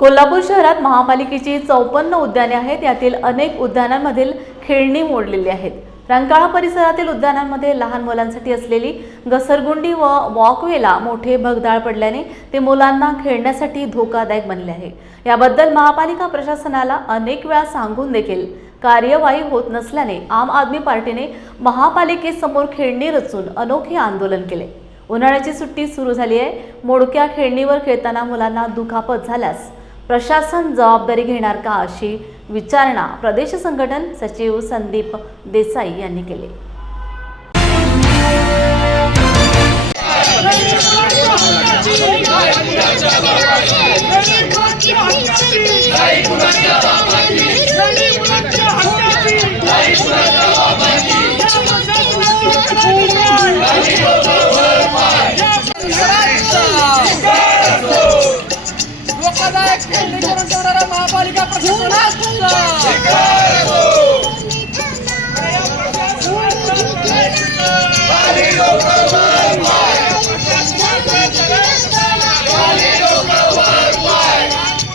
कोल्हापूर शहरात महापालिकेची चौपन्न उद्याने आहेत. यातील अनेक उद्यानांमधील खेळणी मोडलेली आहेत. रंकाळा परिसरातील उद्यानांमध्ये लहान मुलांसाठी असलेली घसरगुंडी व वॉकवेला मोठे भगदाळ पडल्याने ते मुलांना खेळण्यासाठी धोकादायक बनले आहे. याबद्दल महापालिका प्रशासनाला अनेक वेळा सांगून देखील कार्यवाही होत नसल्याने आम आदमी पार्टीने महापालिकेसमोर खेळणी रचून अनोखे आंदोलन केले. उन्हाळ्याची सुट्टी सुरू झाली आहे. मोडक्या खेळणीवर खेळताना मुलांना दुखापत झाल्यास प्रशासन जबाबदारी घेणार का अशी विचारणा प्रदेश संघटन सचिव संदीप देसाई यांनी केली धोकादायक करून ठेवणारा महापालिका प्रशासनाचा